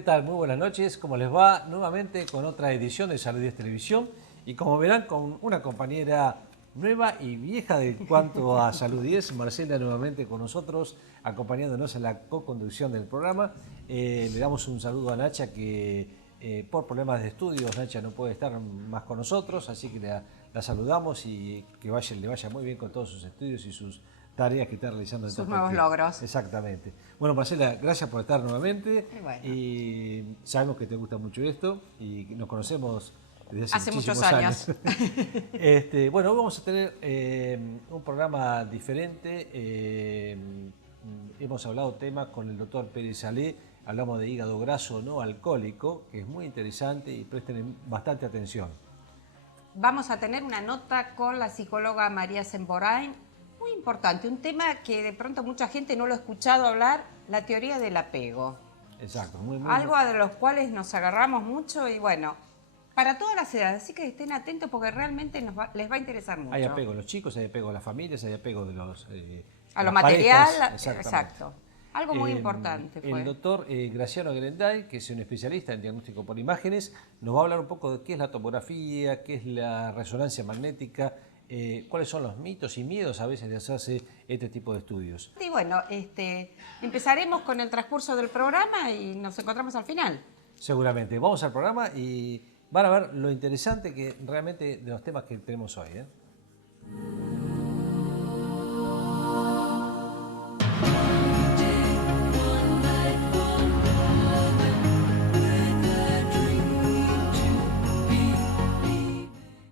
¿Qué tal? Muy buenas noches. ¿Cómo les va? Nuevamente con otra edición de Salud 10 Televisión. Y como verán, con una compañera nueva y vieja de cuanto a Salud 10, Marcela nuevamente con nosotros, acompañándonos en la co-conducción del programa. Le damos un saludo a Nacha que por problemas de estudios, Nacha no puede estar más con nosotros, así que la saludamos y que le vaya muy bien con todos sus estudios y sus tareas que está realizando. Sus nuevos logros. Exactamente. Bueno, Marcela, gracias por estar nuevamente. Bueno. Y sabemos que te gusta mucho esto y nos conocemos desde hace muchos años. años. Bueno, vamos a tener un programa diferente. Hemos hablado temas con el doctor Pérez Salé. Hablamos de hígado graso no alcohólico, que es muy interesante y presten bastante atención. Vamos a tener una nota con la psicóloga María Semborain. Muy importante, un tema que de pronto mucha gente no lo ha escuchado hablar, la teoría del apego. Exacto. Algo a los cuales nos agarramos mucho y bueno, para todas las edades, así que estén atentos porque realmente les va a interesar mucho. Hay apego a los chicos, hay apego a las familias, hay apego de los a lo material, exacto. Algo muy importante fue. El doctor Graciano Grenday, que es un especialista en diagnóstico por imágenes, nos va a hablar un poco de qué es la tomografía, qué es la resonancia magnética, cuáles son los mitos y miedos a veces de hacerse este tipo de estudios. Y bueno, empezaremos con el transcurso del programa y nos encontramos al final. Seguramente. Vamos al programa y van a ver lo interesante que realmente de los temas que tenemos hoy.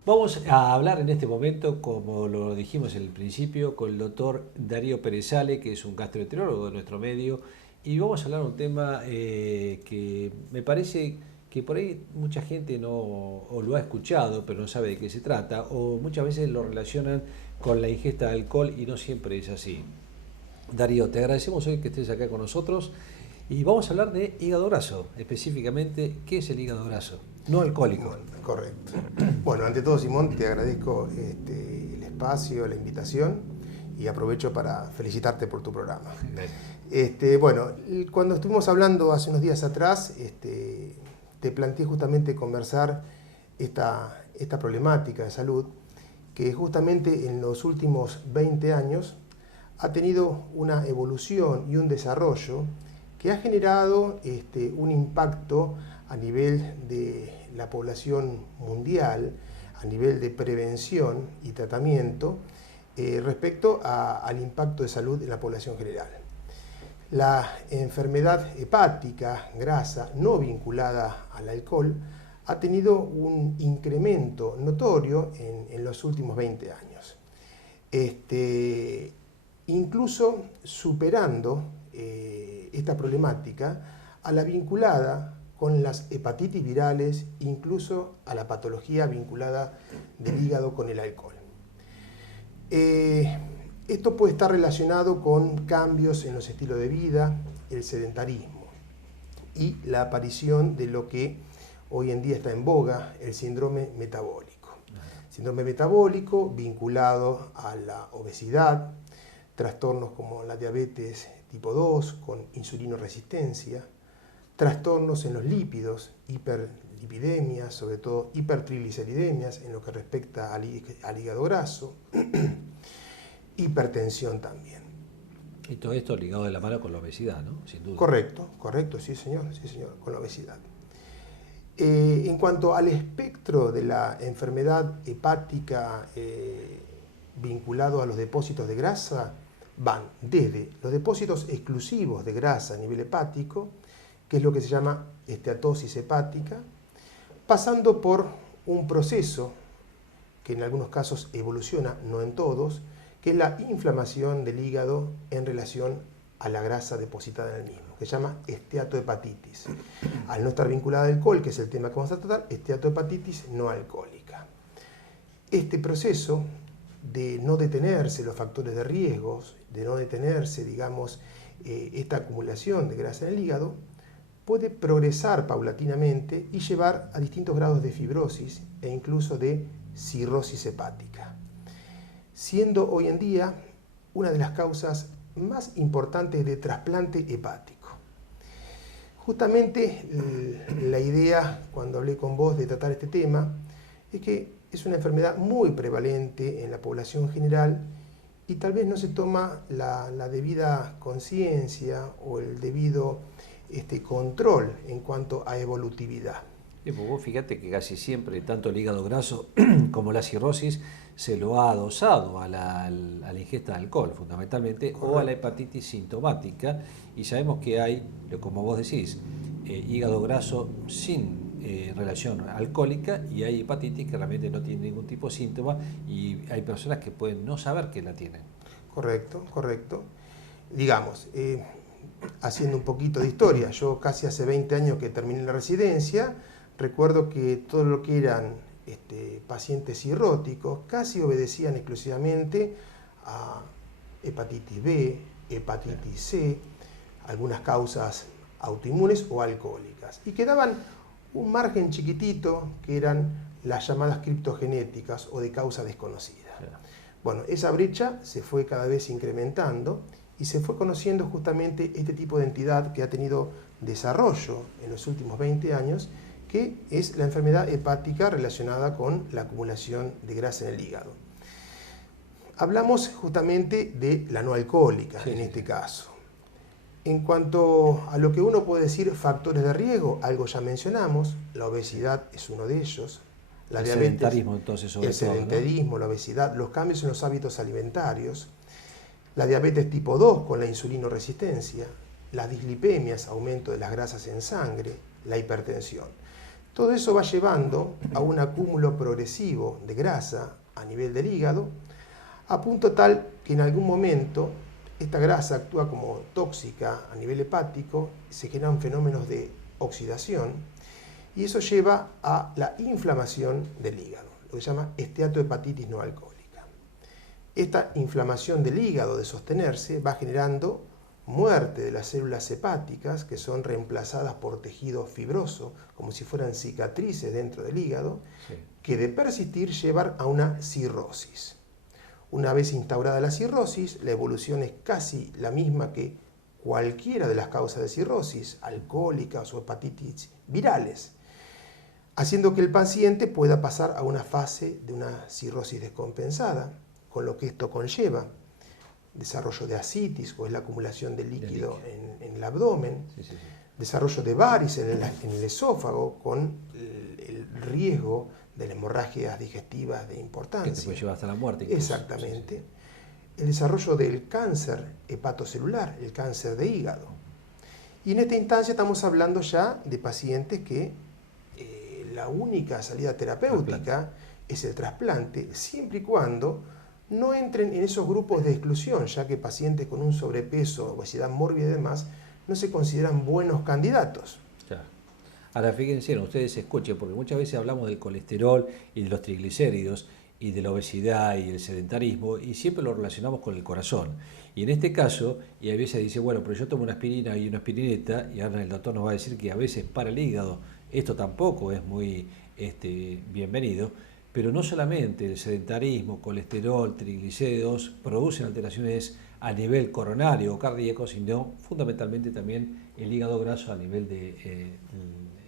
Vamos a hablar en este momento, como lo dijimos en el principio, con el doctor Darío Pérez Salé, que es un gastroenterólogo de nuestro medio, y vamos a hablar de un tema que me parece que por ahí mucha gente no o lo ha escuchado, pero no sabe de qué se trata, o muchas veces lo relacionan con la ingesta de alcohol y no siempre es así. Darío, te agradecemos hoy que estés acá con nosotros y vamos a hablar de hígado graso, específicamente, ¿qué es el hígado graso? No alcohólico. Correcto. Bueno, ante todo, Simón, te agradezco el espacio, la invitación y aprovecho para felicitarte por tu programa. Bueno, cuando estuvimos hablando hace unos días atrás, te planteé justamente conversar esta problemática de salud que justamente en los últimos 20 años ha tenido una evolución y un desarrollo que ha generado un impacto a nivel de la población mundial, a nivel de prevención y tratamiento, respecto al impacto de salud en la población general. La enfermedad hepática grasa no vinculada al alcohol ha tenido un incremento notorio en los últimos 20 años. Incluso superando esta problemática a la vinculada con las hepatitis virales, incluso a la patología vinculada del hígado con el alcohol. Esto puede estar relacionado con cambios en los estilos de vida, el sedentarismo y la aparición de lo que hoy en día está en boga, el síndrome metabólico. Síndrome metabólico vinculado a la obesidad, trastornos como la diabetes tipo 2 con insulinoresistencia, trastornos en los lípidos, hiperlipidemias, sobre todo hipertrigliceridemias en lo que respecta al hígado graso, hipertensión también. Y todo esto ligado de la mano con la obesidad, ¿no? Sin duda. Correcto, sí señor, con la obesidad. En cuanto al espectro de la enfermedad hepática vinculado a los depósitos de grasa, van desde los depósitos exclusivos de grasa a nivel hepático, que es lo que se llama esteatosis hepática, pasando por un proceso que en algunos casos evoluciona, no en todos, que es la inflamación del hígado en relación a la grasa depositada en el mismo, que se llama esteatohepatitis. Al no estar vinculada al alcohol, que es el tema que vamos a tratar, esteatohepatitis no alcohólica. Este proceso de no detenerse los factores de riesgos, de no detenerse, digamos, esta acumulación de grasa en el hígado, puede progresar paulatinamente y llevar a distintos grados de fibrosis e incluso de cirrosis hepática, siendo hoy en día una de las causas más importantes de trasplante hepático. Justamente la idea, cuando hablé con vos de tratar este tema, es que es una enfermedad muy prevalente en la población general y tal vez no se toma la debida conciencia o el debido control en cuanto a evolutividad. Pues vos fíjate que casi siempre, tanto el hígado graso como la cirrosis, se lo ha adosado a la ingesta de alcohol, fundamentalmente, correcto, o a la hepatitis sintomática, y sabemos que hay, como vos decís, hígado graso sin relación alcohólica, y hay hepatitis que realmente no tienen ningún tipo de síntoma, y hay personas que pueden no saber que la tienen. Correcto, correcto. Digamos, haciendo un poquito de historia, yo casi hace 20 años que terminé la residencia, recuerdo que todo lo que eran pacientes cirróticos casi obedecían exclusivamente a hepatitis B, hepatitis C, algunas causas autoinmunes o alcohólicas. Y quedaban un margen chiquitito que eran las llamadas criptogenéticas o de causa desconocida. Bueno, esa brecha se fue cada vez incrementando y se fue conociendo justamente este tipo de entidad que ha tenido desarrollo en los últimos 20 años, que es la enfermedad hepática relacionada con la acumulación de grasa en el hígado. Hablamos justamente de la no alcohólica, en este caso. En cuanto a lo que uno puede decir factores de riesgo, algo ya mencionamos, la obesidad es uno de ellos, la diabetes, sedentarismo, entonces, sobre el sedentarismo, ¿no? La obesidad, los cambios en los hábitos alimentarios, la diabetes tipo 2 con la insulinoresistencia, las dislipemias, aumento de las grasas en sangre, la hipertensión. Todo eso va llevando a un acúmulo progresivo de grasa a nivel del hígado, a punto tal que en algún momento esta grasa actúa como tóxica a nivel hepático, se generan fenómenos de oxidación y eso lleva a la inflamación del hígado, lo que se llama esteatohepatitis no alcohólica. Esta inflamación del hígado de sostenerse va generando muerte de las células hepáticas, que son reemplazadas por tejido fibroso, como si fueran cicatrices dentro del hígado, sí, que de persistir llevan a una cirrosis. Una vez instaurada la cirrosis, la evolución es casi la misma que cualquiera de las causas de cirrosis, alcohólicas o hepatitis virales, haciendo que el paciente pueda pasar a una fase de una cirrosis descompensada, con lo que esto conlleva: desarrollo de ascitis, o es la acumulación de líquido en el abdomen, desarrollo de varices en el esófago, con el riesgo de hemorragias digestivas de importancia. Que te puede llevar hasta la muerte. Incluso. Exactamente. El desarrollo del cáncer hepatocelular, el cáncer de hígado. Y en esta instancia estamos hablando ya de pacientes que la única salida terapéutica es el trasplante, siempre y cuando no entren en esos grupos de exclusión, ya que pacientes con un sobrepeso, obesidad mórbida y demás no se consideran buenos candidatos. Claro. Ahora fíjense, ustedes escuchen, porque muchas veces hablamos del colesterol y de los triglicéridos y de la obesidad y el sedentarismo y siempre lo relacionamos con el corazón. Y en este caso, y a veces dice, bueno, pero yo tomo una aspirina y una aspirineta, y ahora el doctor nos va a decir que a veces para el hígado esto tampoco es muy bienvenido. Pero no solamente el sedentarismo, colesterol, triglicéridos producen alteraciones a nivel coronario o cardíaco, sino fundamentalmente también el hígado graso a nivel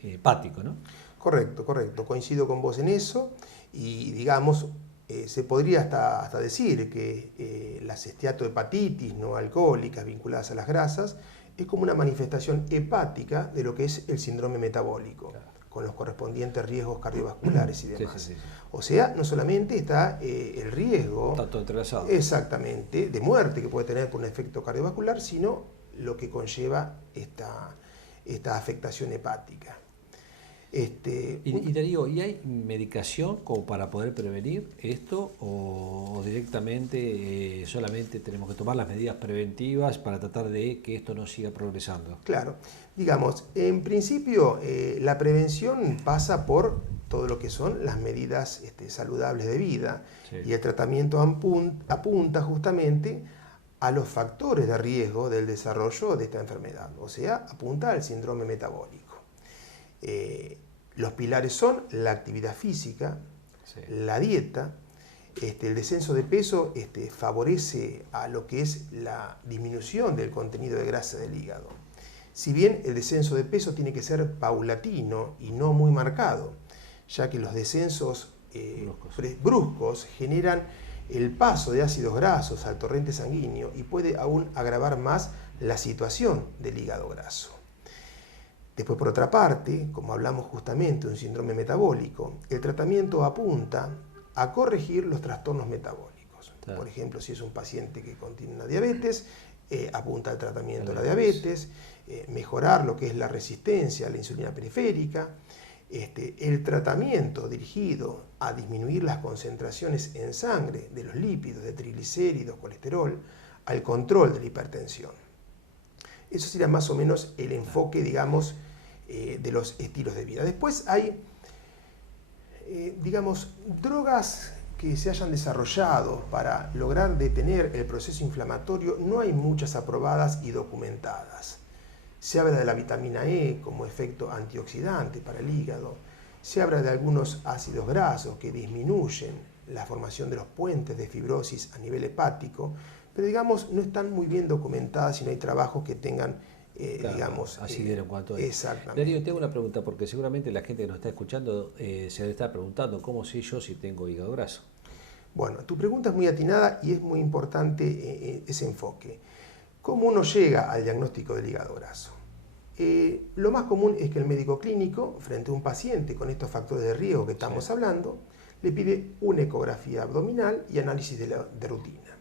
hepático, ¿no? Correcto, correcto. Coincido con vos en eso y digamos, se podría hasta decir que las esteatohepatitis no alcohólicas vinculadas a las grasas es como una manifestación hepática de lo que es el síndrome metabólico. Claro. Con los correspondientes riesgos cardiovasculares y demás. Sí. O sea, no solamente está el riesgo, está todo entrelazado, exactamente, de muerte que puede tener por un efecto cardiovascular, sino lo que conlleva esta afectación hepática. Y te digo, ¿y hay medicación como para poder prevenir esto o directamente solamente tenemos que tomar las medidas preventivas para tratar de que esto no siga progresando? Claro, digamos, en principio la prevención pasa por todo lo que son las medidas saludables de vida, sí, y el tratamiento apunta justamente a los factores de riesgo del desarrollo de esta enfermedad, o sea, apunta al síndrome metabólico. Los pilares son la actividad física, sí, la dieta, el descenso de peso favorece a lo que es la disminución del contenido de grasa del hígado. Si bien el descenso de peso tiene que ser paulatino y no muy marcado, ya que los descensos bruscos generan el paso de ácidos grasos al torrente sanguíneo y puede aún agravar más la situación del hígado graso. Después, por otra parte, como hablamos justamente de un síndrome metabólico, el tratamiento apunta a corregir los trastornos metabólicos. Claro. Por ejemplo, si es un paciente que contiene una diabetes, apunta al tratamiento de la diabetes, mejorar lo que es la resistencia a la insulina periférica, el tratamiento dirigido a disminuir las concentraciones en sangre de los lípidos, de triglicéridos, colesterol, al control de la hipertensión. Eso sería más o menos el enfoque, digamos, de los estilos de vida. Después hay, digamos, drogas que se hayan desarrollado para lograr detener el proceso inflamatorio. No hay muchas aprobadas y documentadas. Se habla de la vitamina E como efecto antioxidante para el hígado. Se habla de algunos ácidos grasos que disminuyen la formación de los puentes de fibrosis a nivel hepático, pero digamos no están muy bien documentadas y no hay trabajos que tengan, claro, digamos... asidero en cuanto a eso. Exactamente. Darío, tengo una pregunta, porque seguramente la gente que nos está escuchando se debe estar preguntando ¿cómo sé yo si tengo hígado graso? Bueno, tu pregunta es muy atinada y es muy importante ese enfoque. ¿Cómo uno llega al diagnóstico del hígado graso? Lo más común es que el médico clínico, frente a un paciente con estos factores de riesgo que estamos hablando, le pide una ecografía abdominal y análisis de rutina.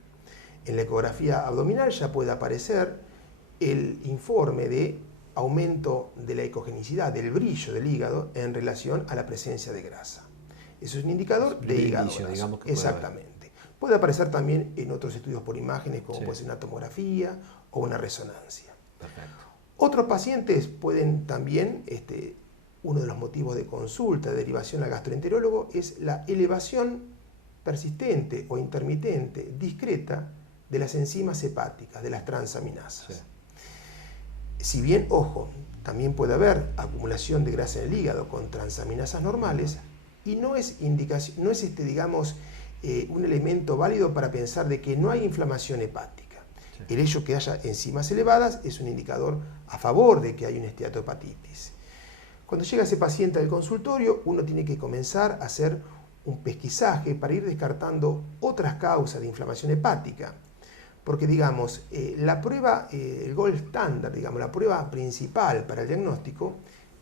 En la ecografía abdominal ya puede aparecer el informe de aumento de la ecogenicidad, del brillo del hígado en relación a la presencia de grasa. Eso es un indicador de hígado graso. Exactamente. Puede aparecer también en otros estudios por imágenes, como puede ser una tomografía o una resonancia. Perfecto. Otros pacientes pueden también, uno de los motivos de consulta, de derivación al gastroenterólogo, es la elevación persistente o intermitente, discreta, de las enzimas hepáticas, de las transaminasas. Sí. Si bien, ojo, también puede haber acumulación de grasa en el hígado con transaminasas normales, y no es digamos, un elemento válido para pensar de que no hay inflamación hepática. Sí. El hecho que haya enzimas elevadas es un indicador a favor de que hay una esteatohepatitis. Cuando llega ese paciente al consultorio, uno tiene que comenzar a hacer un pesquisaje para ir descartando otras causas de inflamación hepática. Porque, digamos, la prueba, el gold standard, digamos, la prueba principal para el diagnóstico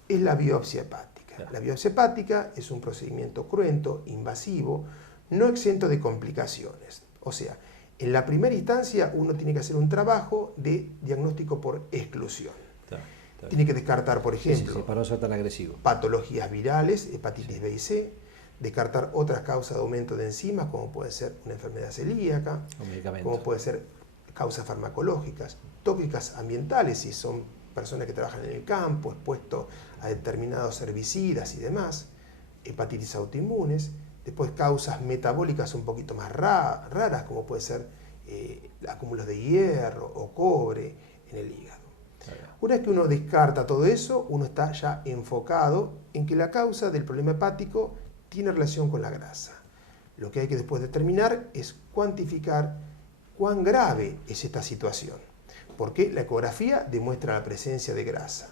es la biopsia hepática. Claro. La biopsia hepática es un procedimiento cruento, invasivo, no exento de complicaciones. O sea, en la primera instancia uno tiene que hacer un trabajo de diagnóstico por exclusión. Claro. Tiene que descartar, por ejemplo, para no ser tan agresivo, patologías virales, hepatitis B y C, descartar otras causas de aumento de enzimas, como puede ser una enfermedad celíaca, como puede ser causas farmacológicas, tóxicas ambientales, si son personas que trabajan en el campo, expuestos a determinados herbicidas y demás, hepatitis autoinmunes, después causas metabólicas un poquito más raras, como puede ser acúmulos de hierro o cobre en el hígado. Una vez que uno descarta todo eso, uno está ya enfocado en que la causa del problema hepático tiene relación con la grasa. Lo que hay que después determinar es cuantificar cuán grave es esta situación, porque la ecografía demuestra la presencia de grasa.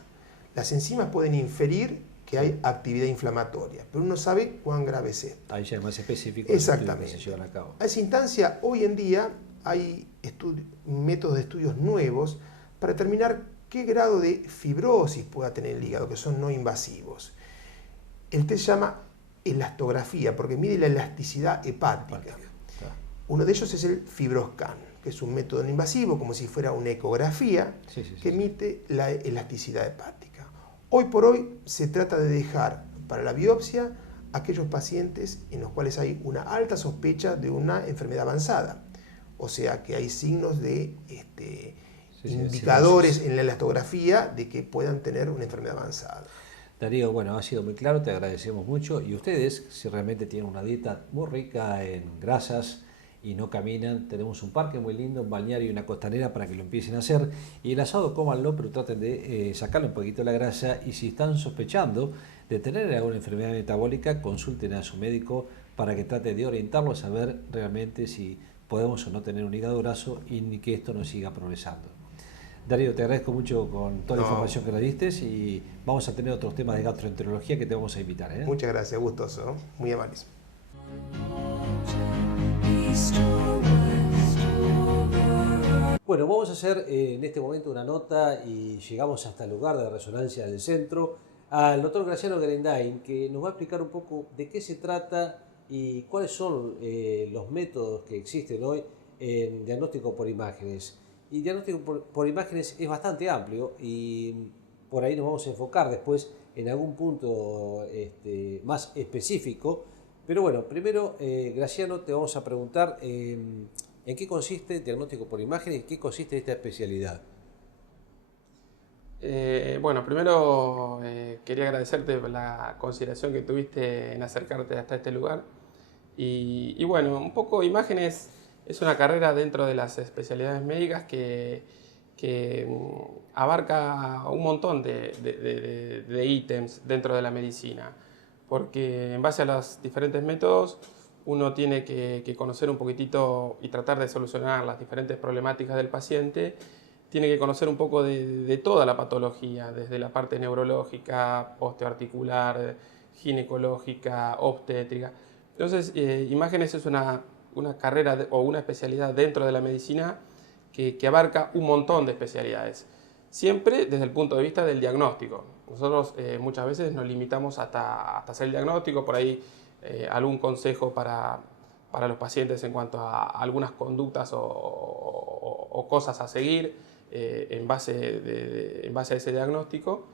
Las enzimas pueden inferir que hay actividad inflamatoria, pero uno sabe cuán grave es esto. Ahí ya es más específico. Exactamente. Que se llevan a cabo. A esa instancia, hoy en día hay métodos de estudios nuevos para determinar qué grado de fibrosis pueda tener el hígado, que son no invasivos. El test se llama elastografía, porque mide la elasticidad hepática. Claro. Uno de ellos es el FibroScan, que es un método no invasivo, como si fuera una ecografía, que mide la elasticidad hepática. Hoy por hoy se trata de dejar para la biopsia aquellos pacientes en los cuales hay una alta sospecha de una enfermedad avanzada. O sea que hay signos de indicadores en la elastografía de que puedan tener una enfermedad avanzada. Darío, bueno, ha sido muy claro, te agradecemos mucho. Y ustedes, si realmente tienen una dieta muy rica en grasas y no caminan, tenemos un parque muy lindo, un balneario y una costanera para que lo empiecen a hacer. Y el asado cómanlo, pero traten de sacarle un poquito la grasa. Y si están sospechando de tener alguna enfermedad metabólica, consulten a su médico para que trate de orientarlos a ver realmente si podemos o no tener un hígado graso y ni que esto no siga progresando. Darío, te agradezco mucho con toda la No, información que nos diste y vamos a tener otros temas de gastroenterología que te vamos a invitar. muchas gracias, gustoso, ¿no? Muy amables. Bueno, vamos a hacer en este momento una nota y llegamos hasta el lugar de resonancia del centro al doctor Graciano Gerendain, que nos va a explicar un poco de qué se trata y cuáles son los métodos que existen hoy en diagnóstico por imágenes. Y diagnóstico por imágenes es bastante amplio y por ahí nos vamos a enfocar después en algún punto más específico. Pero bueno, primero, Graciano, te vamos a preguntar en qué consiste el diagnóstico por imágenes y en qué consiste esta especialidad. Bueno, primero quería agradecerte la consideración que tuviste en acercarte hasta este lugar. Y bueno, un poco imágenes es una carrera dentro de las especialidades médicas que abarca un montón de ítems dentro de la medicina, porque en base a los diferentes métodos uno tiene que conocer un poquitito y tratar de solucionar las diferentes problemáticas del paciente. Tiene que conocer un poco de toda la patología, desde la parte neurológica, osteoarticular, ginecológica, obstétrica. Entonces, imágenes es una carrera o una especialidad dentro de la medicina que abarca un montón de especialidades, siempre desde el punto de vista del diagnóstico. Nosotros muchas veces nos limitamos hasta hacer el diagnóstico, por ahí algún consejo para los pacientes en cuanto a algunas conductas o cosas a seguir en base a ese diagnóstico.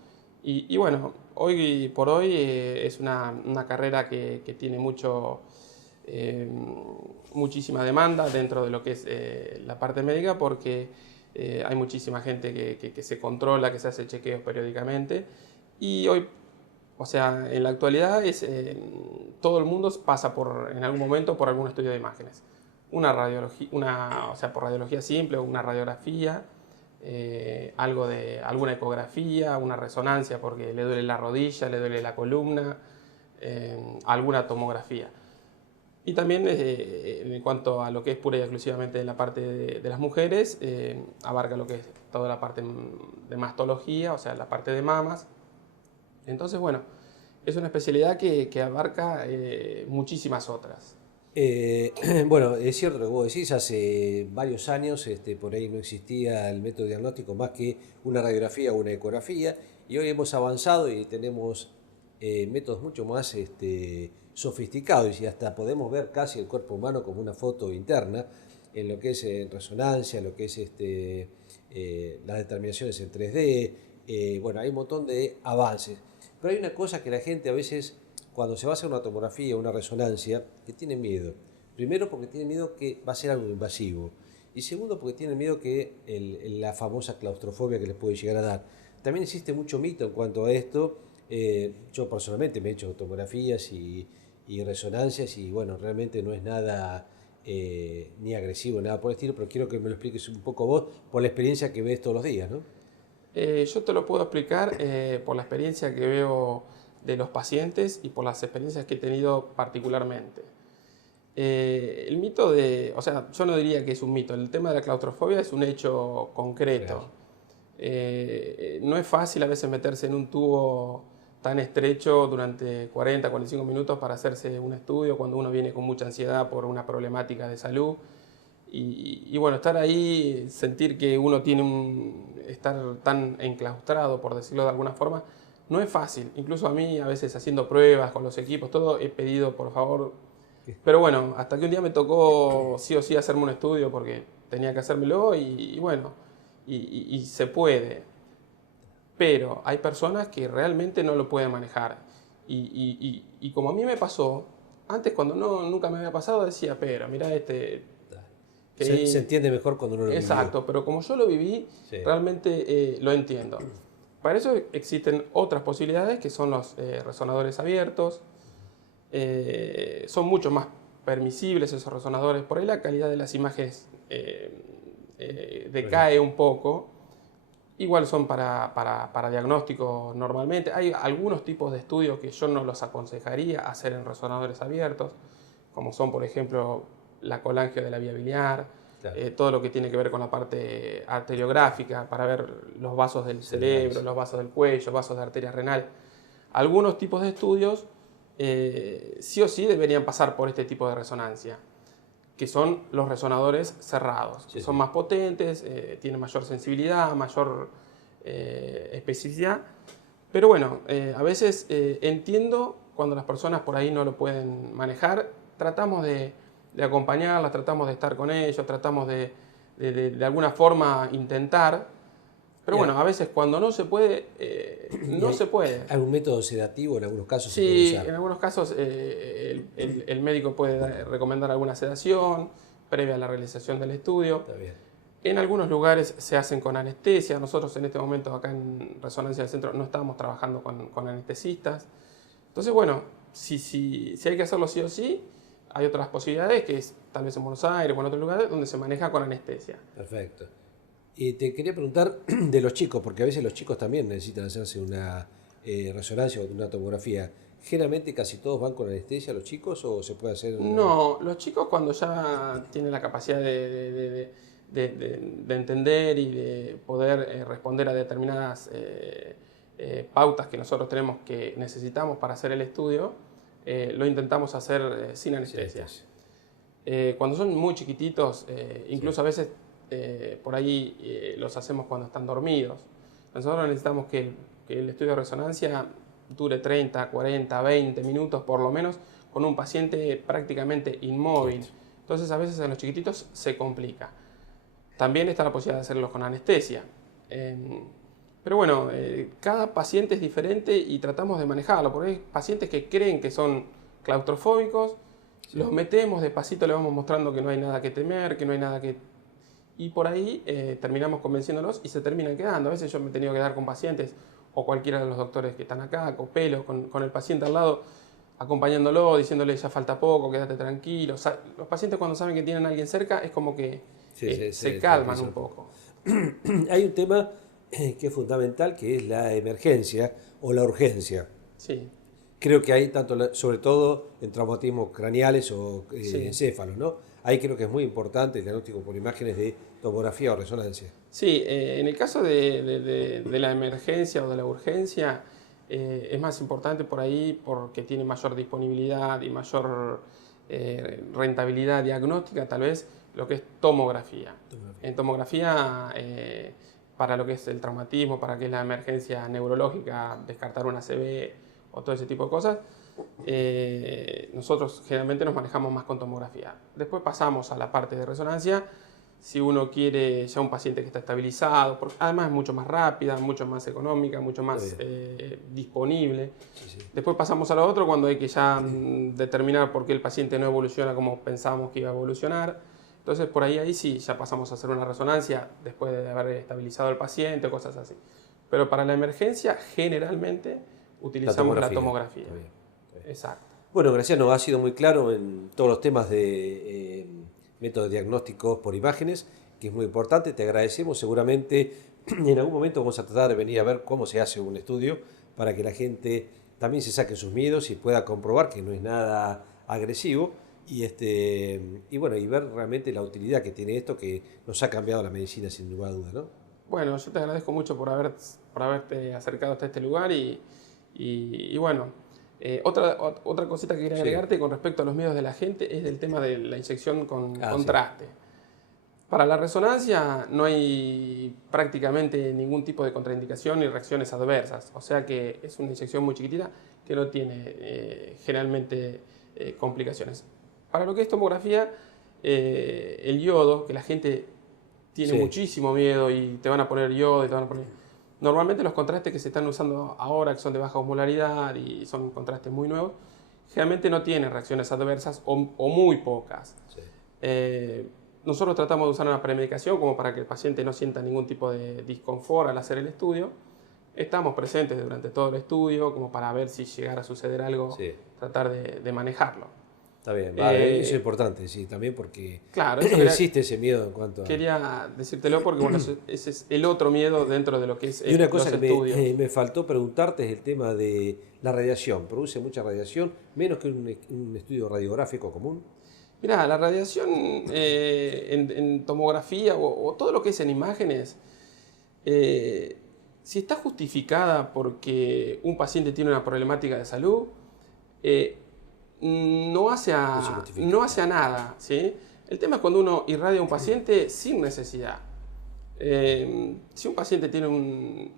Y bueno, hoy por hoy es una carrera que tiene muchísima demanda dentro de lo que es la parte médica, porque hay muchísima gente que se controla, que se hace chequeos periódicamente. Y hoy, o sea, en la actualidad todo el mundo pasa en algún momento por algún estudio de imágenes. Una radiología, o sea, por radiología simple o una radiografía, alguna ecografía, una resonancia porque le duele la rodilla, le duele la columna, alguna tomografía. Y también en cuanto a lo que es pura y exclusivamente en la parte de las mujeres, abarca lo que es toda la parte de mastología, o sea, la parte de mamas. Entonces, bueno, es una especialidad que abarca muchísimas otras. Bueno, es cierto lo que vos decís, hace varios años por ahí no existía el método diagnóstico más que una radiografía o una ecografía, y hoy hemos avanzado y tenemos métodos mucho más sofisticados y hasta podemos ver casi el cuerpo humano como una foto interna en lo que es resonancia, lo que es las determinaciones en 3D. Bueno, hay un montón de avances, pero hay una cosa que la gente a veces cuando se va a hacer una tomografía o una resonancia, que tiene miedo. Primero porque tiene miedo que va a ser algo invasivo. Y segundo porque tiene miedo que la famosa claustrofobia que les puede llegar a dar. También existe mucho mito en cuanto a esto. Yo personalmente me he hecho tomografías y resonancias y bueno, realmente no es nada ni agresivo, nada por el estilo, pero quiero que me lo expliques un poco vos por la experiencia que ves todos los días, ¿no? Yo te lo puedo explicar por la experiencia que veo de los pacientes y por las experiencias que he tenido particularmente. El mito o sea, yo no diría que es un mito, el tema de la claustrofobia es un hecho concreto. No es fácil a veces meterse en un tubo tan estrecho durante 40, 45 minutos para hacerse un estudio cuando uno viene con mucha ansiedad por una problemática de salud. Y bueno, estar ahí, sentir que uno estar tan enclaustrado, por decirlo de alguna forma, no es fácil. Incluso a mí, a veces haciendo pruebas con los equipos, todo, he pedido, por favor. Pero bueno, hasta que un día me tocó sí o sí hacerme un estudio porque tenía que hacérmelo y bueno, y se puede. Pero hay personas que realmente no lo pueden manejar. Y como a mí me pasó, antes cuando nunca me había pasado decía, pero mira Se entiende mejor cuando uno lo vive. Exacto, pero como yo lo viví, sí, realmente lo entiendo. Para eso existen otras posibilidades que son los resonadores abiertos. Son mucho más permisibles esos resonadores. Por ahí la calidad de las imágenes decae un poco. Igual son para diagnóstico normalmente. Hay algunos tipos de estudios que yo no los aconsejaría hacer en resonadores abiertos, como son, por ejemplo, la colangio de la vía biliar, Claro. todo lo que tiene que ver con la parte arteriográfica, para ver los vasos del cerebro, los vasos del cuello, vasos de arteria renal. Algunos tipos de estudios sí o sí deberían pasar por este tipo de resonancia, que son los resonadores cerrados. Sí, son sí. más potentes, tienen mayor sensibilidad, mayor especificidad. Pero bueno, a veces entiendo cuando las personas por ahí no lo pueden manejar, tratamos de acompañarlas, tratamos de estar con ellos, tratamos de alguna forma intentar. Pero Bien. bueno, a veces cuando no se puede, no se puede. ¿Algún método sedativo en algunos casos se puede Sí, usar? en algunos casos el médico puede recomendar alguna sedación previa a la realización del estudio. Está bien. En algunos lugares se hacen con anestesia. Nosotros en este momento acá en Resonancia del Centro no estamos trabajando con anestesistas. Entonces, bueno, si hay que hacerlo sí o sí, hay otras posibilidades, que es tal vez en Buenos Aires o en otros lugares, donde se maneja con anestesia. Perfecto. Y te quería preguntar de los chicos, porque a veces los chicos también necesitan hacerse una resonancia o una tomografía. ¿Generalmente casi todos van con anestesia los chicos o se puede hacer...? No, los chicos cuando ya tienen la capacidad de entender y de poder responder a determinadas pautas que nosotros tenemos que necesitamos para hacer el estudio, lo intentamos hacer sin anestesia. Cuando son muy chiquititos, incluso a veces por ahí los hacemos cuando están dormidos. Nosotros necesitamos que el estudio de resonancia dure 30, 40, 20 minutos por lo menos con un paciente prácticamente inmóvil. Entonces a veces en los chiquititos se complica. También está la posibilidad de hacerlo con anestesia. Pero bueno, cada paciente es diferente y tratamos de manejarlo, porque hay pacientes que creen que son claustrofóbicos, los metemos despacito, le vamos mostrando que no hay nada que temer, que no hay nada que... Y por ahí terminamos convenciéndolos y se terminan quedando. A veces yo me he tenido que dar con pacientes, o cualquiera de los doctores que están acá, Copelo, con el paciente al lado, acompañándolo, diciéndole ya falta poco, quédate tranquilo. Los pacientes cuando saben que tienen a alguien cerca es como que se calman un poco. Hay un tema que es fundamental, que es la emergencia o la urgencia. Sí. Creo que hay tanto, sobre todo en traumatismos craneales o encéfalos, ¿no? Ahí creo que es muy importante el diagnóstico por imágenes de tomografía o resonancia. Sí, en el caso de la emergencia o de la urgencia, es más importante por ahí porque tiene mayor disponibilidad y mayor rentabilidad diagnóstica, tal vez, lo que es tomografía. En tomografía, para lo que es el traumatismo, para que es la emergencia neurológica, descartar una ACV o todo ese tipo de cosas, nosotros generalmente nos manejamos más con tomografía. Después pasamos a la parte de resonancia, si uno quiere ya un paciente que está estabilizado, porque además es mucho más rápida, mucho más económica, mucho más disponible. Sí. Después pasamos a lo otro cuando hay que ya determinar por qué el paciente no evoluciona como pensábamos que iba a evolucionar. Entonces por ahí sí ya pasamos a hacer una resonancia después de haber estabilizado al paciente o cosas así. Pero para la emergencia generalmente utilizamos la tomografía. Está bien. Exacto. Bueno, Graciano, ha sido muy claro en todos los temas de métodos diagnósticos por imágenes, que es muy importante. Te agradecemos. Seguramente en algún momento vamos a tratar de venir a ver cómo se hace un estudio para que la gente también se saque sus miedos y pueda comprobar que no es nada agresivo y bueno, y ver realmente la utilidad que tiene esto, que nos ha cambiado la medicina sin lugar a dudas, ¿no? Bueno, yo te agradezco mucho por haberte acercado hasta este lugar y bueno, otra cosita que quería agregarte con respecto a los miedos de la gente es el tema de la inyección con contraste. Sí. Para la resonancia no hay prácticamente ningún tipo de contraindicación ni reacciones adversas, o sea que es una inyección muy chiquitita que no tiene generalmente complicaciones. Para lo que es tomografía, el yodo, que la gente tiene muchísimo miedo y te van a poner yodo y te van a poner... Normalmente los contrastes que se están usando ahora, que son de baja osmolaridad y son contrastes muy nuevos, generalmente no tienen reacciones adversas o muy pocas. Sí. Nosotros tratamos de usar una premedicación como para que el paciente no sienta ningún tipo de disconfort al hacer el estudio. Estamos presentes durante todo el estudio como para ver si llegara a suceder algo, tratar de manejarlo. Está bien, vale, eso es importante, sí, también porque claro, existe ese miedo en cuanto a... Quería decírtelo porque bueno, ese es el otro miedo dentro de lo que es y una cosa los que estudios. me faltó preguntarte es el tema de la radiación. ¿Produce mucha radiación? ¿Menos que un estudio radiográfico común? Mirá, la radiación en tomografía o todo lo que es en imágenes, si está justificada porque un paciente tiene una problemática de salud, no hace a nada, ¿sí? El tema es cuando uno irradia a un paciente sin necesidad. Si un paciente tiene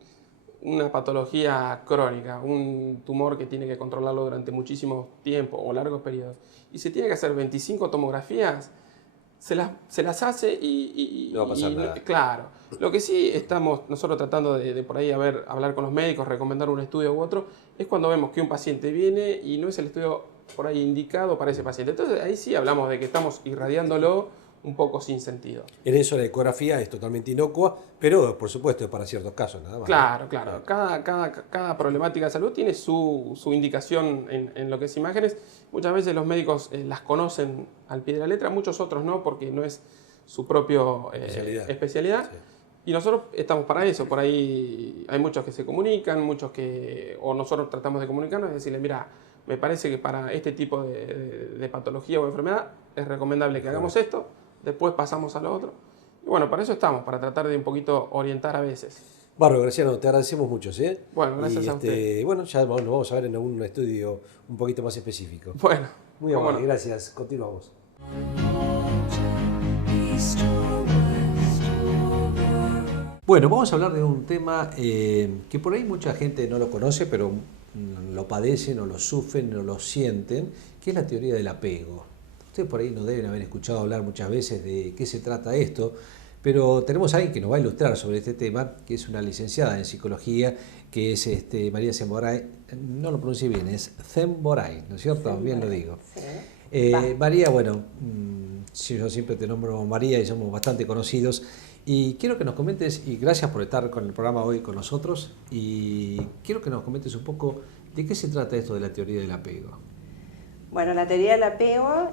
una patología crónica, un tumor que tiene que controlarlo durante muchísimo tiempo o largos periodos, y se tiene que hacer 25 tomografías, se las hace y no va a pasar nada. Claro. Lo que sí estamos nosotros tratando de por ahí hablar con los médicos, recomendar un estudio u otro, es cuando vemos que un paciente viene y no es el estudio por ahí indicado para ese paciente. Entonces ahí sí hablamos de que estamos irradiándolo un poco sin sentido. En eso la ecografía es totalmente inocua, pero por supuesto es para ciertos casos nada más. Claro, claro. Cada problemática de salud tiene su indicación en lo que es imágenes. Muchas veces los médicos las conocen al pie de la letra, muchos otros no, porque no es su propia especialidad. Sí. Y nosotros estamos para eso. Por ahí hay muchos que se comunican, o nosotros tratamos de comunicarnos y decirles, mira, me parece que para este tipo de patología o enfermedad es recomendable que hagamos esto. Después pasamos a lo otro. Y bueno, para eso estamos, para tratar de un poquito orientar a veces. Bárbaro, Graciano, te agradecemos mucho, ¿sí? Bueno, gracias a usted. Bueno, ya nos vamos a ver en algún estudio un poquito más específico. Bueno. Muy amable, gracias. Continuamos. Bueno, vamos a hablar de un tema que por ahí mucha gente no lo conoce, pero lo padecen o lo sufren o lo sienten, que es la teoría del apego. Ustedes por ahí no deben haber escuchado hablar muchas veces de qué se trata esto, pero tenemos a alguien que nos va a ilustrar sobre este tema, que es una licenciada en psicología, que es María Semboray. No lo pronuncié bien, es Semboray, ¿no es cierto? Semboray, bien lo digo. Sí. María, bueno, yo siempre te nombro María y somos bastante conocidos. Y quiero que nos comentes, y gracias por estar con el programa hoy con nosotros, y quiero que nos comentes un poco de qué se trata esto de la teoría del apego. Bueno, la teoría del apego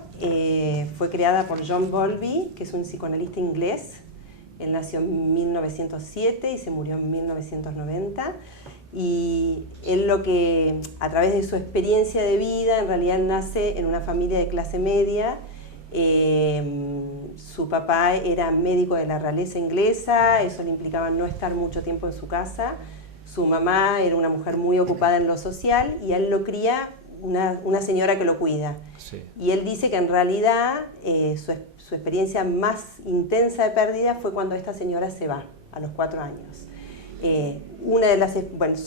fue creada por John Bowlby, que es un psicoanalista inglés. Él nació en 1907 y se murió en 1990. Y él a través de su experiencia de vida, en realidad nace en una familia de clase media. Su papá era médico de la realeza inglesa, eso le implicaba no estar mucho tiempo en su casa. Su mamá era una mujer muy ocupada en lo social y a él lo cría una señora que lo cuida. Sí. Y él dice que en realidad su experiencia más intensa de pérdida fue cuando esta señora se va, a los 4 años.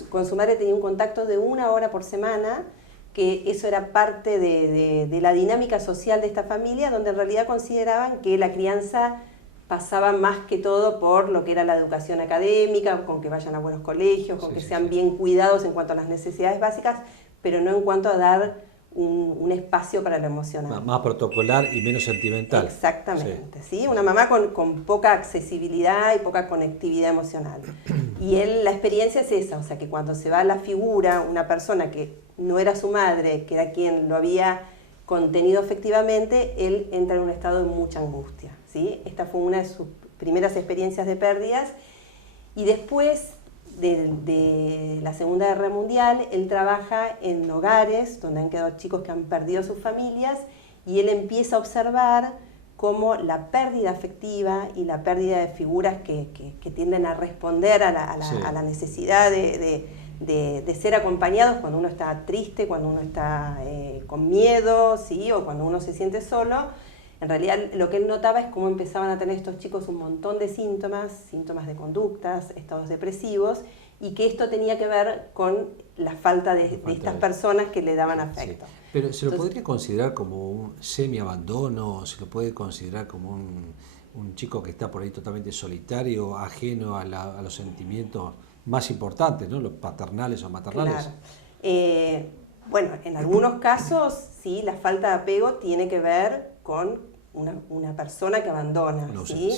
Con su madre tenía un contacto de 1 hora por semana, que eso era parte de la dinámica social de esta familia, donde en realidad consideraban que la crianza pasaba más que todo por lo que era la educación académica, con que vayan a buenos colegios, con que sean bien cuidados en cuanto a las necesidades básicas, pero no en cuanto a dar un espacio para lo emocional. Más protocolar y menos sentimental. Exactamente, ¿sí? Una mamá con poca accesibilidad y poca conectividad emocional. Y la experiencia es esa, o sea que cuando se va la figura, una persona que no era su madre, que era quien lo había contenido efectivamente, él entra en un estado de mucha angustia, ¿sí? Esta fue una de sus primeras experiencias de pérdidas. Y después de la Segunda Guerra Mundial, él trabaja en hogares donde han quedado chicos que han perdido sus familias y él empieza a observar cómo la pérdida afectiva y la pérdida de figuras que tienden a responder a la necesidad de ser acompañados cuando uno está triste, cuando uno está con miedo, ¿sí? O cuando uno se siente solo. En realidad lo que él notaba es cómo empezaban a tener estos chicos un montón de síntomas de conductas, estados depresivos, y que esto tenía que ver con la falta de estas personas que le daban afecto. Sí. Pero ¿se lo podría considerar como un semi-abandono? ¿Se lo puede considerar como un chico que está por ahí totalmente solitario, ajeno a los sentimientos más importantes, ¿no? Los paternales o maternales? Claro. Bueno, en algunos casos sí, la falta de apego tiene que ver con una persona que abandona, ¿sí?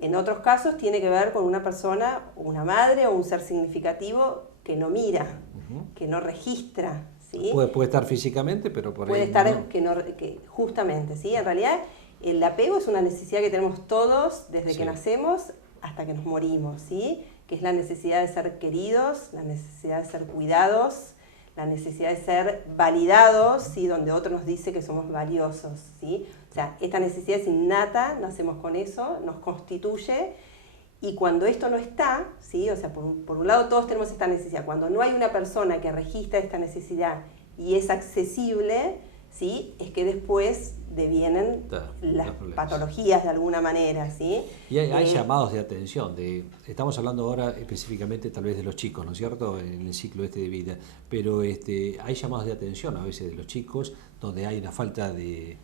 En otros casos tiene que ver con una persona, una madre o un ser significativo que no mira, que no registra, ¿sí? Puede estar físicamente, pero por puede ahí estar no. Justamente, ¿sí? En realidad el apego es una necesidad que tenemos todos desde que nacemos hasta que nos morimos, ¿sí? Que es la necesidad de ser queridos, la necesidad de ser cuidados, la necesidad de ser validados, ¿sí? Donde otro nos dice que somos valiosos, ¿sí? sea, esta necesidad es innata, nacemos con eso, nos constituye, y cuando esto no está, ¿sí? O sea, por un lado todos tenemos esta necesidad, cuando no hay una persona que registra esta necesidad y es accesible, ¿sí? Es que después devienen las patologías de alguna manera, ¿sí? Y hay llamados de atención, estamos hablando ahora específicamente tal vez de los chicos, ¿no es cierto?, en el ciclo de vida, pero hay llamados de atención a veces de los chicos donde hay una falta de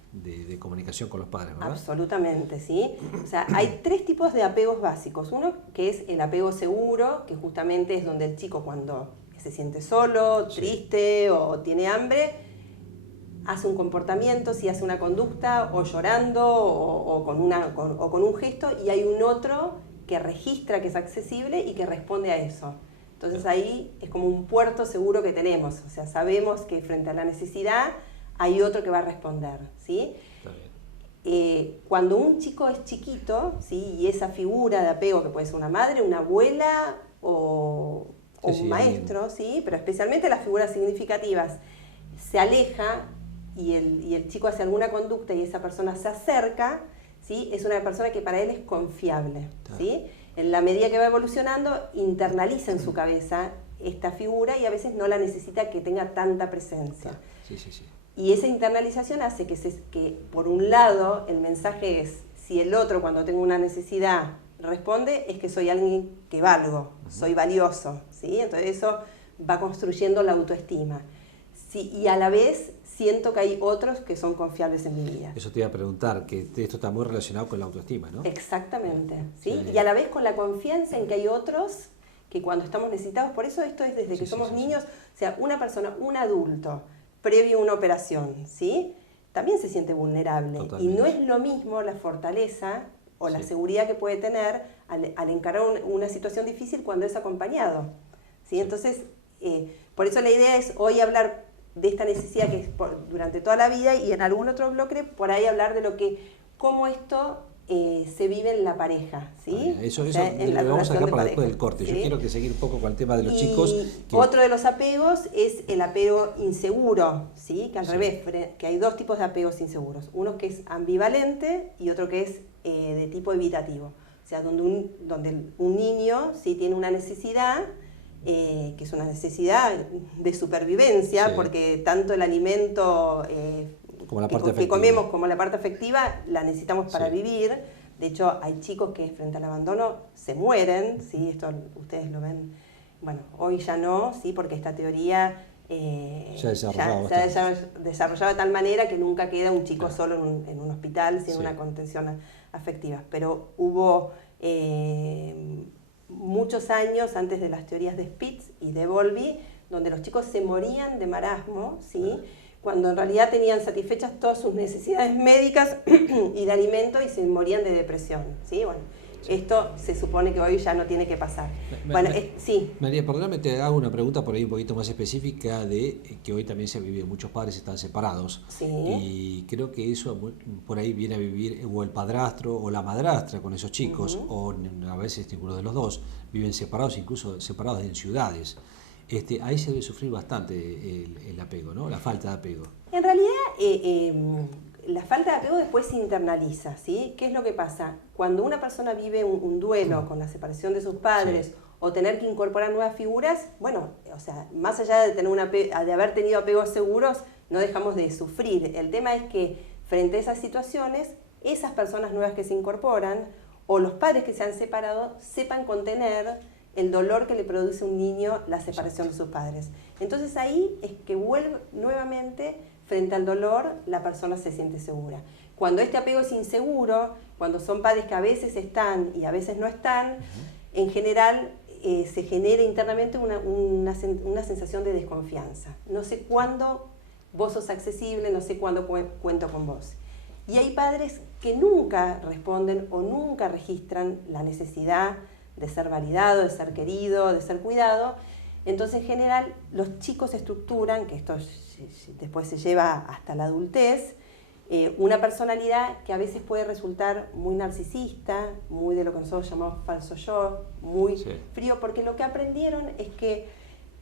comunicación con los padres, ¿verdad? Absolutamente, ¿sí? O sea, hay 3 tipos de apegos básicos. Uno que es el apego seguro, que justamente es donde el chico cuando se siente solo, triste o tiene hambre, hace un comportamiento, si hace una conducta, o llorando, o con un gesto, y hay un otro que registra que es accesible y que responde a eso. Entonces ahí es como un puerto seguro que tenemos, o sea, sabemos que frente a la necesidad hay otro que va a responder, ¿sí? Cuando un chico es chiquito, ¿sí? Y esa figura de apego, que puede ser una madre, una abuela o un maestro, ¿sí? Pero especialmente las figuras significativas, se aleja y el chico hace alguna conducta y esa persona se acerca, ¿sí? Es una persona que para él es confiable, ¿sí? En la medida que va evolucionando, internaliza en su cabeza esta figura y a veces no la necesita que tenga tanta presencia. Y esa internalización hace que por un lado el mensaje es, si el otro cuando tengo una necesidad responde, es que soy alguien que valgo, soy valioso, ¿sí? Entonces eso va construyendo la autoestima. Sí, y a la vez siento que hay otros que son confiables en mi vida. Eso te iba a preguntar, que esto está muy relacionado con la autoestima, ¿no? Exactamente, ¿sí? Y a la vez con la confianza en que hay otros que cuando estamos necesitados, por eso esto es desde que somos niños, o sea, una persona, un adulto, previo a una operación, ¿sí? También se siente vulnerable. Totalmente. Y no es lo mismo la fortaleza o la seguridad que puede tener al encarar una situación difícil cuando es acompañado, ¿sí? Entonces, por eso la idea es hoy hablar de esta necesidad que es durante toda la vida y en algún otro bloque por ahí hablar de cómo esto se vive en la pareja, ¿sí? Eso lo vamos a dejar para después del corte. ¿Sí? Yo quiero que seguir un poco con el tema de los chicos. Otro de los apegos es el apego inseguro, ¿sí? Que al revés, que hay 2 tipos de apegos inseguros. Uno que es ambivalente y otro que es de tipo evitativo. O sea, donde un niño sí tiene una necesidad, que es una necesidad de supervivencia, porque tanto el alimento como la parte que comemos como la parte afectiva la necesitamos para vivir. De hecho, hay chicos que frente al abandono se mueren, ¿sí? Esto ustedes lo ven, bueno, hoy ya no, ¿sí? Porque esta teoría se ha desarrollado de tal manera que nunca queda un chico solo en un hospital sin una contención afectiva. Pero hubo muchos años antes de las teorías de Spitz y de Bowlby, donde los chicos se morían de marasmo, ¿sí? Cuando en realidad tenían satisfechas todas sus necesidades médicas y de alimento y se morían de depresión, ¿sí? Bueno, esto se supone que hoy ya no tiene que pasar. Sí. María, perdóname, te hago una pregunta por ahí un poquito más específica de que hoy también se vive, muchos padres están separados. Sí. Y creo que eso por ahí viene a vivir o el padrastro o la madrastra con esos chicos, o a veces ninguno de los dos, viven separados, incluso separados en ciudades. Ahí se debe sufrir bastante el apego, ¿no? La falta de apego. En realidad, la falta de apego después se internaliza, ¿sí? ¿Qué es lo que pasa? Cuando una persona vive un duelo con la separación de sus padres o tener que incorporar nuevas figuras, bueno, o sea, más allá de haber tenido apegos seguros, no dejamos de sufrir. El tema es que frente a esas situaciones, esas personas nuevas que se incorporan o los padres que se han separado sepan contener el dolor que le produce a un niño la separación de sus padres. Entonces ahí es que vuelve nuevamente, frente al dolor, la persona se siente segura. Cuando este apego es inseguro, cuando son padres que a veces están y a veces no están, en general se genera internamente una sensación de desconfianza. No sé cuándo vos sos accesible, no sé cuándo cuento con vos. Y hay padres que nunca responden o nunca registran la necesidad de ser validado, de ser querido, de ser cuidado. Entonces, en general, los chicos estructuran, que esto después se lleva hasta la adultez, una personalidad que a veces puede resultar muy narcisista, muy de lo que nosotros llamamos falso yo, muy frío, porque lo que aprendieron es que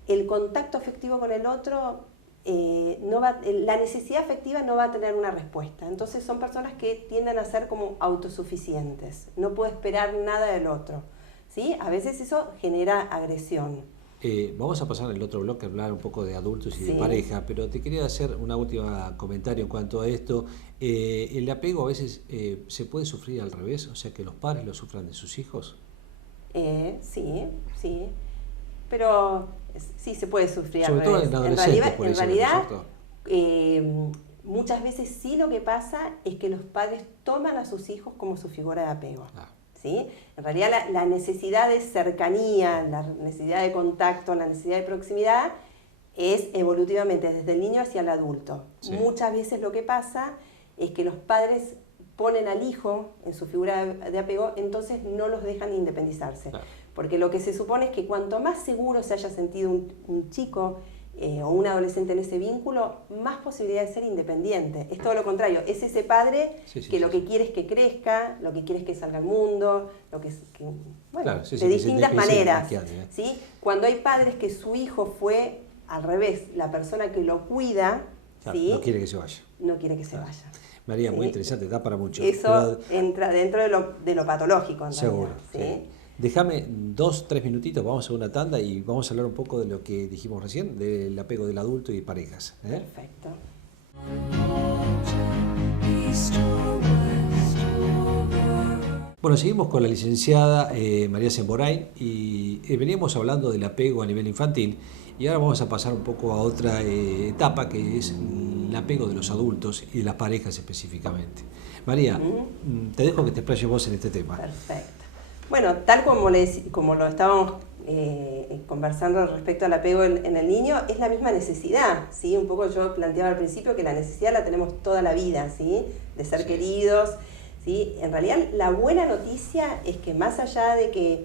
el contacto afectivo con el otro la necesidad afectiva no va a tener una respuesta. Entonces son personas que tienden a ser como autosuficientes, no puedo esperar nada del otro, ¿sí? A veces eso genera agresión. Vamos a pasar en el otro bloque a hablar un poco de adultos y Sí. de pareja, pero te quería hacer una última comentario en cuanto a esto. ¿El apego a veces se puede sufrir al revés? O sea, que los padres lo sufran de sus hijos. Sí, pero sí se puede sufrir Sobre al todo revés. en adolescentes, por en ejemplo, realidad ¿cierto? muchas veces sí lo que pasa es que los padres toman a sus hijos como su figura de apego. Ah. ¿Sí? En realidad la necesidad de cercanía, la necesidad de contacto, la necesidad de proximidad es evolutivamente desde el niño hacia el adulto. Sí. Muchas veces lo que pasa es que los padres ponen al hijo en su figura de apego, entonces no los dejan independizarse. Claro. Porque lo que se supone es que cuanto más seguro se haya sentido un chico o un adolescente en ese vínculo, más posibilidad de ser independiente. Es todo lo contrario, es ese padre que lo que quiere es que crezca, lo que quiere es que salga al mundo, bueno, Claro, sí, de que se distintas independice, maneras. ¿sí? ¿Sí? Cuando hay padres que su hijo fue al revés, la persona que lo cuida, Claro, ¿sí? no quiere que se vaya. No quiere que se vaya. María, muy Sí. interesante, da para mucho. Eso Pero entra dentro de lo patológico, en seguro. realidad, ¿sí? Sí. Déjame 2-3 minutitos, vamos a una tanda y vamos a hablar un poco de lo que dijimos recién, del apego del adulto y parejas. Perfecto. Bueno, seguimos con la licenciada María Semborain y veníamos hablando del apego a nivel infantil y ahora vamos a pasar un poco a otra etapa que es el apego de los adultos y de las parejas específicamente. María, te dejo que te explayes vos en este tema. Perfecto. Bueno, tal como lo estábamos conversando respecto al apego en el niño, es la misma necesidad, ¿sí? Un poco yo planteaba al principio que la necesidad la tenemos toda la vida, ¿sí? De ser queridos, ¿sí? En realidad, la buena noticia es que más allá de que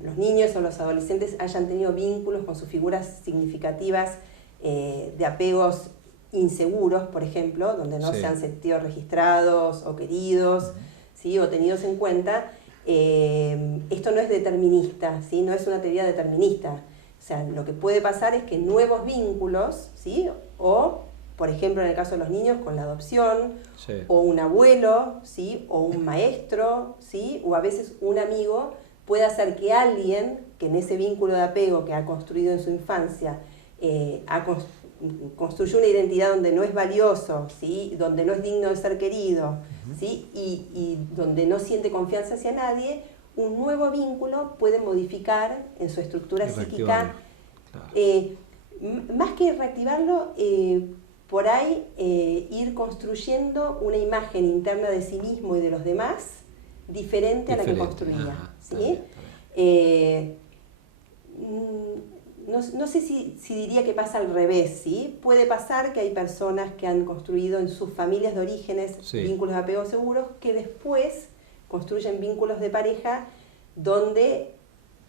los niños o los adolescentes hayan tenido vínculos con sus figuras significativas de apegos inseguros, por ejemplo, donde no se han sentido registrados o queridos, ¿sí? O tenidos en cuenta, esto no es determinista, ¿sí? No es una teoría determinista. O sea, lo que puede pasar es que nuevos vínculos, ¿sí? O, por ejemplo, en el caso de los niños, con la adopción, o un abuelo, ¿sí? O un maestro, ¿sí? O a veces un amigo, puede hacer que alguien que en ese vínculo de apego que ha construido en su infancia construyó una identidad donde no es valioso, ¿sí? Donde no es digno de ser querido, ¿sí? Y donde no siente confianza hacia nadie, un nuevo vínculo puede modificar en su estructura psíquica. Claro. Más que reactivarlo, por ahí ir construyendo una imagen interna de sí mismo y de los demás diferente a la que construía. ¿Sí? No sé si diría que pasa al revés, ¿sí? Puede pasar que hay personas que han construido en sus familias de orígenes vínculos de apego seguros que después construyen vínculos de pareja donde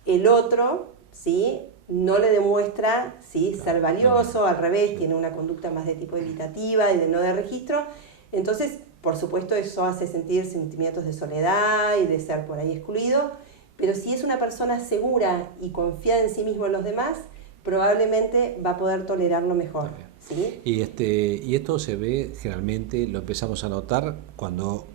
el otro, ¿sí? No le demuestra, ¿sí? Ser valioso, al revés, tiene una conducta más de tipo evitativa y de no de registro. Entonces, por supuesto, eso hace sentir sentimientos de soledad y de ser por ahí excluido. Pero si es una persona segura y confiada en sí mismo en los demás, probablemente va a poder tolerarlo mejor. ¿Sí? Y esto se ve generalmente, lo empezamos a notar cuando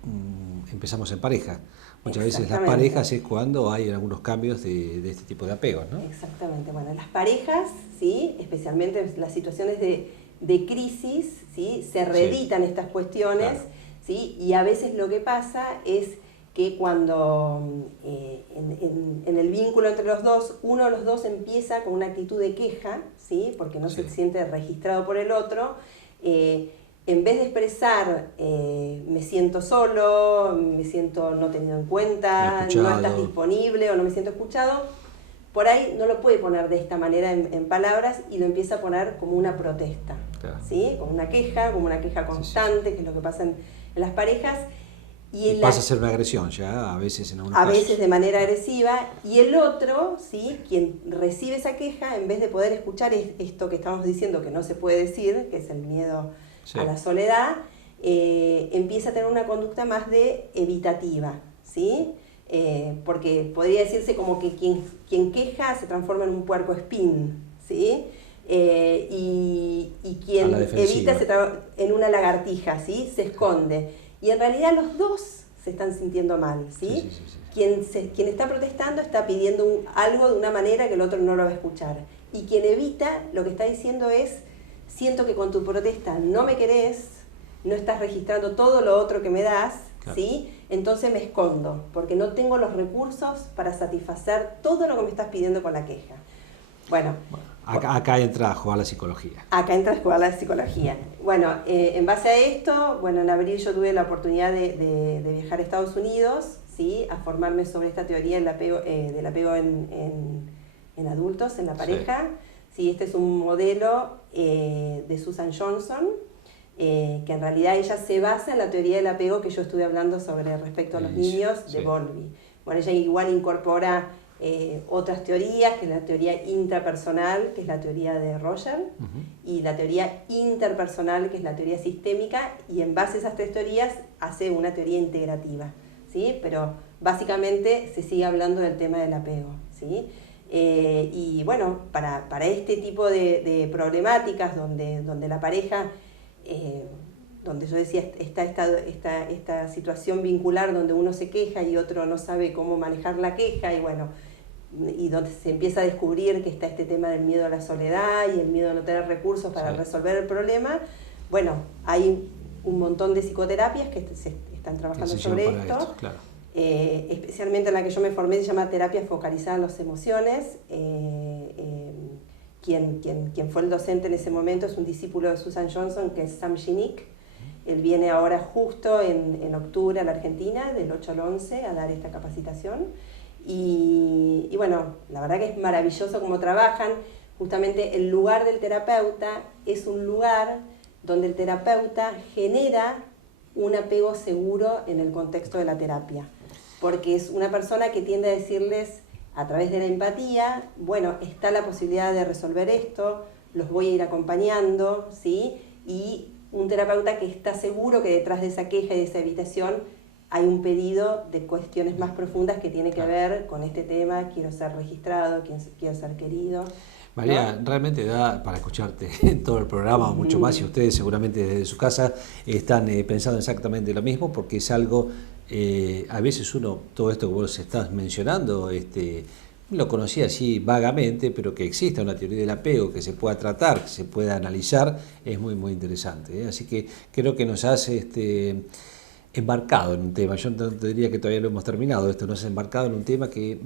empezamos en pareja. Muchas veces las parejas es cuando hay algunos cambios de este tipo de apegos, ¿no? Exactamente. Bueno, las parejas, ¿sí? Especialmente en las situaciones de crisis, ¿sí? Se reeditan estas cuestiones, claro. ¿Sí? Y a veces lo que pasa es que cuando en el vínculo entre los dos, uno de los dos empieza con una actitud de queja, ¿sí? Porque no se siente registrado por el otro, en vez de expresar me siento solo, me siento no tenido en cuenta, no estás disponible o no me siento escuchado, por ahí no lo puede poner de esta manera en palabras y lo empieza a poner como una protesta, claro. ¿Sí? Como una queja constante, que es lo que pasa en las parejas. Y pasa a ser una agresión ya, a veces en algunos casos. A veces de manera agresiva, y el otro, ¿sí? Quien recibe esa queja, en vez de poder escuchar esto que estamos diciendo que no se puede decir, que es el miedo a la soledad, empieza a tener una conducta más de evitativa, ¿sí? Porque podría decirse como que quien queja se transforma en un puercoespín, ¿sí? y quien A la defensiva. evita en una lagartija, ¿sí? Se esconde. Y en realidad los dos se están sintiendo mal, ¿sí? Sí, sí, sí, sí. Quien está protestando está pidiendo algo de una manera que el otro no lo va a escuchar. Y quien evita lo que está diciendo es, siento que con tu protesta no me querés, no estás registrando todo lo otro que me das, Claro. ¿sí? Entonces me escondo, porque no tengo los recursos para satisfacer todo lo que me estás pidiendo con la queja. Bueno, Acá entra a jugar la psicología. acá entra a jugar la psicología. Bueno, en base a esto, bueno, en abril yo tuve la oportunidad de viajar a Estados Unidos, ¿sí? A formarme sobre esta teoría del apego en adultos, en la pareja. Sí, este es un modelo de Susan Johnson, que en realidad ella se basa en la teoría del apego que yo estuve hablando sobre respecto a los niños de Sí. Bowlby. Bueno, ella igual incorpora otras teorías, que es la teoría intrapersonal, que es la teoría de Roger, y la teoría interpersonal, que es la teoría sistémica, y en base a esas tres teorías hace una teoría integrativa, ¿sí? Pero básicamente se sigue hablando del tema del apego, ¿sí? Y bueno, para este tipo de problemáticas donde la pareja, donde yo decía, está esta situación vincular donde uno se queja y otro no sabe cómo manejar la queja, y bueno, y donde se empieza a descubrir que está este tema del miedo a la soledad y el miedo a no tener recursos para resolver el problema. Bueno, hay un montón de psicoterapias que se están trabajando sobre esto. Claro. Especialmente en la que yo me formé se llama terapia focalizada en las emociones. Quien fue el docente en ese momento es un discípulo de Susan Johnson, que es Sam Ginick. Él viene ahora justo en octubre a la Argentina, del 8 al 11, a dar esta capacitación. Y bueno, la verdad que es maravilloso cómo trabajan. Justamente el lugar del terapeuta es un lugar donde el terapeuta genera un apego seguro en el contexto de la terapia. Porque es una persona que tiende a decirles, a través de la empatía, bueno, está la posibilidad de resolver esto, los voy a ir acompañando, ¿sí? Y un terapeuta que está seguro que detrás de esa queja y de esa evitación hay un pedido de cuestiones más profundas que tiene que ver con este tema, quiero ser registrado, quiero ser querido. María, ¿no? realmente da para escucharte en todo el programa, mucho más, y ustedes seguramente desde su casa están pensando exactamente lo mismo, porque es algo, a veces uno, todo esto que vos estás mencionando, lo conocía así vagamente, pero que exista una teoría del apego, que se pueda tratar, que se pueda analizar, es muy, muy interesante, ¿eh? Así que creo que nos hace embarcado en un tema. Yo no te diría que todavía lo hemos terminado, esto nos ha embarcado en un tema que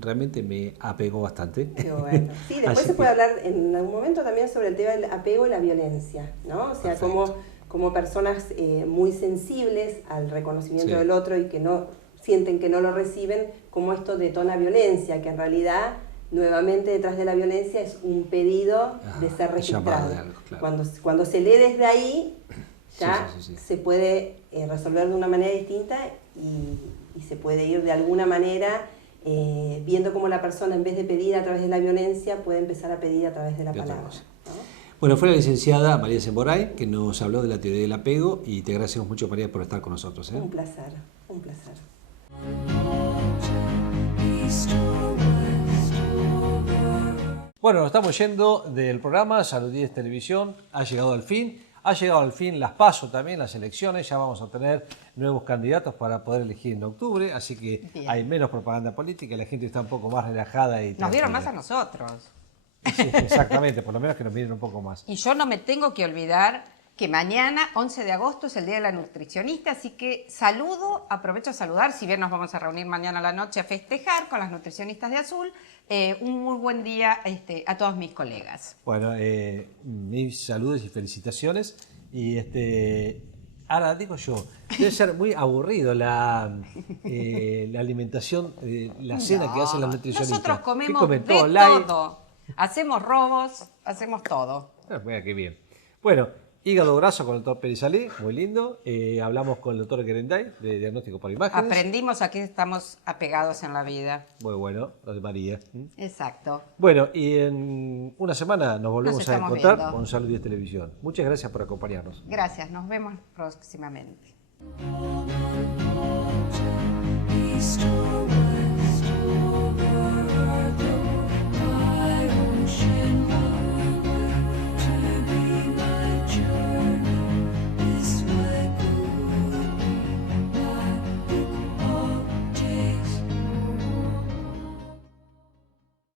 realmente me apegó bastante. Qué bueno. Sí, después se puede hablar en algún momento también sobre el tema del apego y la violencia, ¿no? O sea, como personas muy sensibles al reconocimiento del otro y que no sienten que no lo reciben, como esto detona violencia, que en realidad nuevamente detrás de la violencia es un pedido de ser registrado. De algo, claro. Cuando se lee desde ahí, ya se puede resolver de una manera distinta y se puede ir de alguna manera viendo cómo la persona, en vez de pedir a través de la violencia, puede empezar a pedir a través de la palabra, ¿no? Bueno, fue la licenciada María Semboray que nos habló de la teoría del apego, y te agradecemos mucho, María, por estar con nosotros, ¿eh? Un placer, un placer. Bueno, nos estamos yendo del programa Salud 10 Televisión, ha llegado al fin. Ha llegado al fin las PASO también, las elecciones, ya vamos a tener nuevos candidatos para poder elegir en octubre, así que hay menos propaganda política, la gente está un poco más relajada. Y nos vieron más a nosotros. Sí, exactamente, por lo menos que nos miren un poco más. Y yo no me tengo que olvidar que mañana, 11 de agosto, es el Día de la Nutricionista, así que aprovecho a saludar, si bien nos vamos a reunir mañana a la noche a festejar con las nutricionistas de Azul, un muy buen día a todos mis colegas. Bueno, mis saludos y felicitaciones. Y ahora digo yo, debe ser muy aburrido la alimentación, la cena que hacen las nutricionistas. Nosotros comemos comen? de todo. Hacemos robos, hacemos todo. Mira qué bien. Bueno, hígado graso con el doctor Perizalí, muy lindo. Hablamos con el doctor Gerenday de diagnóstico por imágenes. Aprendimos a qué estamos apegados en la vida. Muy bueno, lo de María. Exacto. Bueno, y en una semana nos volvemos a encontrar viendo. con Salud 10 Televisión. Muchas gracias por acompañarnos. Gracias, nos vemos próximamente.